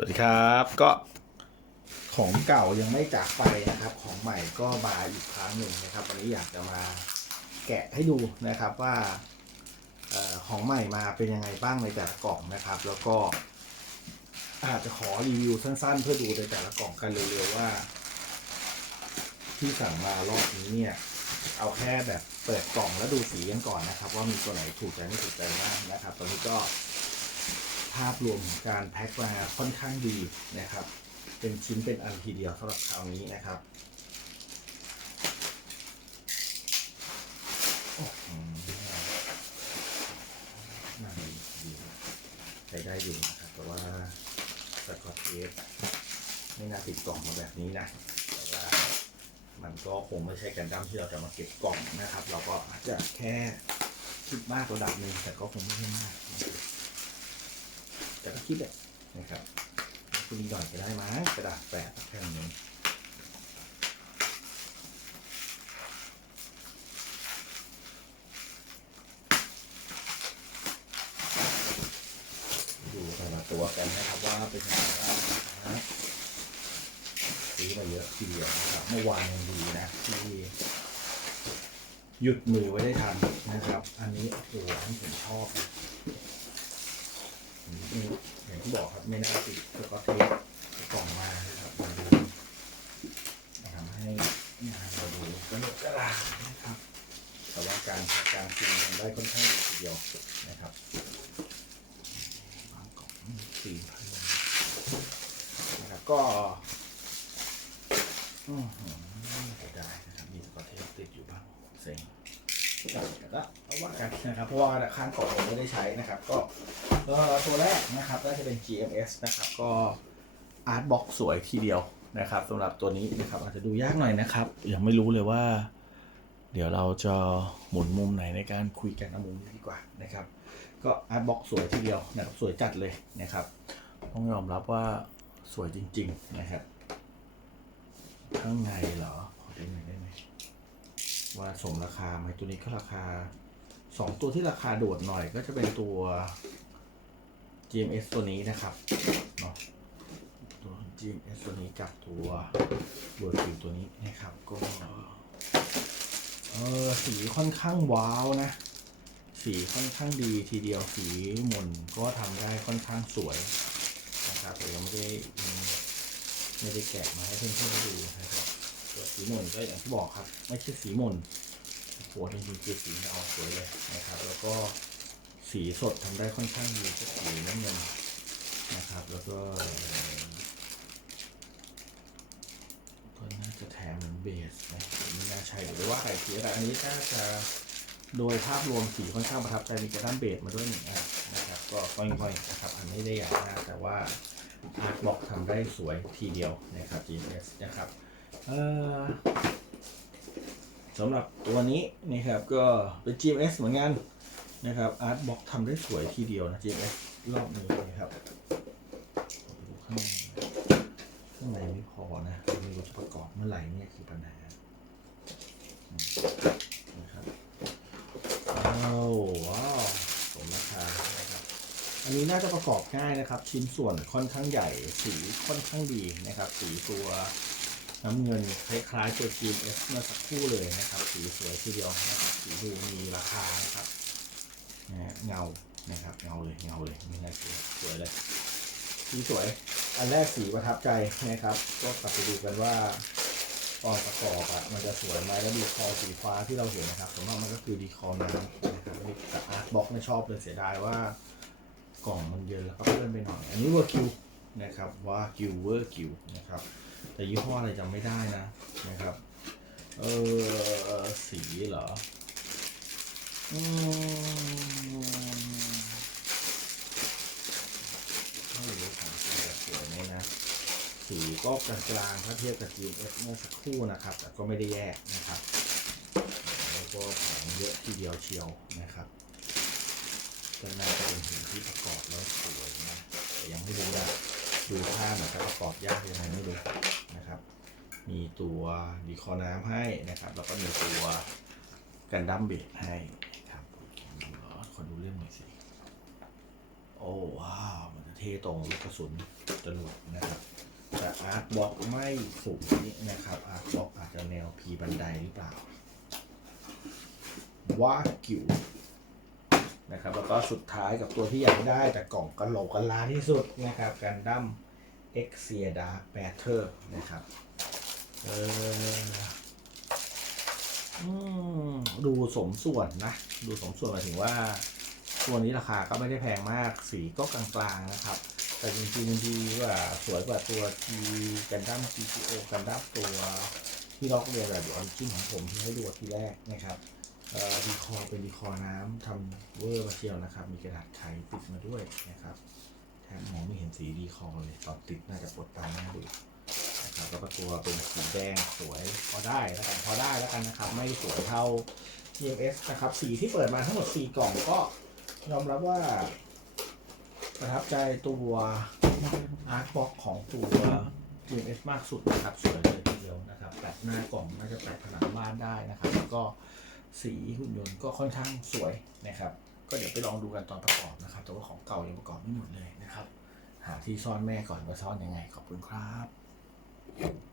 วัสดีครับ ก็ของเก่ายังไม่จากไปนะครับ ของใหม่ก็มาอีกครั้งหนึ่งนะครับ วันนี้อยากจะมาแกะให้ดูนะครับว่าออของใหม่มาเป็นยังไงบ้างในแต่ละกล่องนะครับ แล้วก็อาจจะขอรีวิวสั้นๆ เพื่อดูในแต่ละกล่องกันเร็วๆว่า ที่สั่งมารอบนี้เนี่ย เอาแค่แบบเปิดกล่องแล้วดูสีกันก่อนนะครับ ว่ามีตัวไหนถูกใจไม่ถูกใจบ้างนะครับ ตอนนี้ก็ ภาพรวมของการแพ็คมาค่อนข้างดีนะครับ เป็นชิ้นเป็นอันทีเดียวสำหรับคราวนี้นะครับใช้ได้อยู่นะครับ แต่ว่าสกอตเทปไม่น่าติดกล่องมาแบบนี้นะ แต่ว่ามันก็คงไม่ใช่กันดั้มที่เราจะมาเก็บกล่องนะครับ เราก็อาจจะแค่คิดมากระดับหนึ่งแต่ก็คงไม่ใช่มากนะครับ คิดแหละนะครับคุณหน่อยก็ได้มั้งกระดาษแปะแผ่นหนึ่งดูแต่ละตัวกันนะครับว่าเป็นยังไงบ้างนะซื้อมาเยอะทีเดียวนะครับเมื่อวานยังดีนะที่หยุดมือไว้ได้ทันนะครับ อันนี้โอ้โหอันนี้ผมชอบนี่ บอกครับไม่น่าติดสกอตเทปกล่องมานะครับมาดูทำให้งานเราดูกระโดดกระลานะครับ แต่ว่าการการซีนทำได้ค่อนข้างดีทีเดียวนะครับบางกล่องสีพันนะครับก็อือหือจะได้นะครับมีสกอตเทปติดอยู่บ้างเซ็ง แต่ก็เอาว่ากันนะครับเพราะว่าข้งก่องผมไม่ได้ใช้นะครับ ก็ตัวแรกนะครับน่าจะเป็น GMS นะครับก็อาร์ตบ็อกสวยทีเดียวนะครับสำหรับตัวนี้นะครับอาจจะดูยากหน่อยนะครับยังไม่รู้เลยว่า เดี๋ยวเราจะหมุนมุมไหนในการคุยกันเอามุมนี้ดีกว่านะครับ ก็อาร์ตบ็อกสวยทีเดียวนะครับสวยจัดเลยนะครับ ต้องยอมรับว่าสวยจริง ๆ นะครับ ข้างในเหรอขอดูหน่อยได้ไหม ว่าสมราคาไหมตัวนี้ก็ราคาสองตัวที่ราคาโดดหน่อยก็จะเป็นตัว GMS ตัวนี้นะครับเนาะตัว GMS ตัวนี้กับตัวบัวจิ๋วตัวนี้นะครับก็เออสีค่อนข้างว้าวนะ สีค่อนข้างดีทีเดียวสีหม่นก็ทำได้ค่อนข้างสวยนะครับแต่ยังไม่ได้ไม่ได้แกะมาให้เพื่อนๆดูนะครับ ตัวสีมนก็อย่างที่บอกครับ ไม่ใช่สีมนโหจริงๆคือสีเงาสวยเลยนะครับ แล้วก็สีสดทำได้ค่อนข้างดีก็สีน้ำเงินนะครับ แล้วก็ ก็น่าจะแถมเหมือนเบสนะไม่น่าใช่หรือว่าไข่สีอะไรอันนี้น่าจะโดยภาพรวมสีค่อนข้างประทับใจมีกระด้านเบสมาด้วยหนึ่งอันนะครับ ก็ค่อยๆนะครับ อันไม่ได้ใหญ่มากแต่ว่าอาร์ตบล็อกทำได้สวยทีเดียวนะครับ GS นะครับ สำหรับตัวนี้นะครับก็เป็น GMS เหมือนกันนะครับอาร์ตบ็อกทำได้สวยทีเดียวนะ GMS รอบนี้นะครับดูข้างในข้างในไม่พอนะม่รู้จะประกอบเมื่อไหร่เนี่ยคือปัญหานะครับว้าวว้าวสมราคานะครับอันนี้น่าจะประกอบง่ายนะครับ ชิ้นส่วนค่อนข้างใหญ่สีค่อนข้างดีนะครับ สีตัว น้ำเงินคล้ายๆตัว GMS เมื่อสักครู่เลยนะครับ สีสวยทีเดียวนะครับสีดูมีราคานะครับนะฮะเงานะครับเงาเลยเงาเลยไม่น่าเชื่อสวยเลยสีสวย อันแรกสีประทับใจนะครับ ก็กลับไปดูกันว่าตอนประกอบอะมันจะสวยไหมแล้วดีคอสีฟ้าที่เราเห็นนะครับส่วนมากมันก็คือดีคอน้ำนะครับนี่กับอาร์ตบ็อกไม่ชอบเลยเสียดายว่ากล่องมันเยอะแล้วก็เลื่อนไปหน่อย อันนี้วอร์คิว นะครับว่าคิวเวอร์คิวนะครับแต่ยี่ห้ออะไรจำไม่ได้นะนะครับเออสีเหรออืมไม่รู้ของจริงจะสวยไหมนะสีก็กลางๆถ้าเทียบกับ GMS เมื่อสักครู่นะครับ แต่ก็ไม่ได้แย่นะครับแล้วก็แผงเยอะทีเดียวเชียวนะครับก็น่าจะเป็นสิ่งที่ประกอบแล้วสวยนะแต่ยังไม่รู้นะ ดูท่าเหมือนะประกอบยากยังไงไม่รู้นะครับ มีตัวดีคอน้ำให้นะครับ แล้วก็มีตัวกันดั้มเบรกให้ครับขอดูเหรอขอดูเรื่องหน่อยสิ โอ้ว้าวมันจะเท่ตรงลูกกระสุนจรวดนะครับแต่อาร์ตบล็อกไม่สูงนะครับอาร์ตบล็อกอาจจะแนวพีบันไดหรือเปล่าว่ากิ๋ว นะครับแล้วก็สุดท้ายกับตัวที่อยากได้แต่กล่องกระโหลกกะลาที่สุดนะครับกันดั้มเอ็กเซียดาแบเทอร์นะครับเออดูสมส่วนนะ ดูสมส่วนหมายถึงว่า ตัวนี้ราคาก็ไม่ได้แพงมากสีก็กลางๆนะครับ แต่จริงๆดีกว่าสวยกว่าตัวทีกันดั้ม GTO กันดั้มตัวที่ล็อกเรียนแบบออริจินของผมที่ให้ดูที่แรกนะครับ ดีคอเป็นดีคอน้ำทำเวอร์มาเชียวนะครับ มีกระดาษไขติดมาด้วยนะครับแทบมองไม่เห็นสีดีคอเลยตอนติดน่าจะปวดตาหน้าดูนะครับแล้วก็ตัวเป็นสีแดงสวยพอได้แล้วกันพอได้แล้วกันนะครับ ไม่สวยเท่า TMS นะครับ สีที่เปิดมาทั้งหมด 4 กล่องก็ยอมรับว่าประทับใจตัวอาร์ตบ็อกของตัว TMS มากสุดนะครับสวยเลยทีเดียวนะครับแปะหน้ากล่องน่าจะแปะผนังบ้านได้นะครับแล้วก็ สีหุ่นยนต์ก็ค่อนข้างสวยนะครับ ก็เดี๋ยวไปลองดูกันตอนประกอบนะครับ แต่ว่าของเก่ายังประกอบไม่หมดเลยนะครับ หาที่ซ่อนแม่ก่อนว่าซ่อนยังไงขอบคุณครับ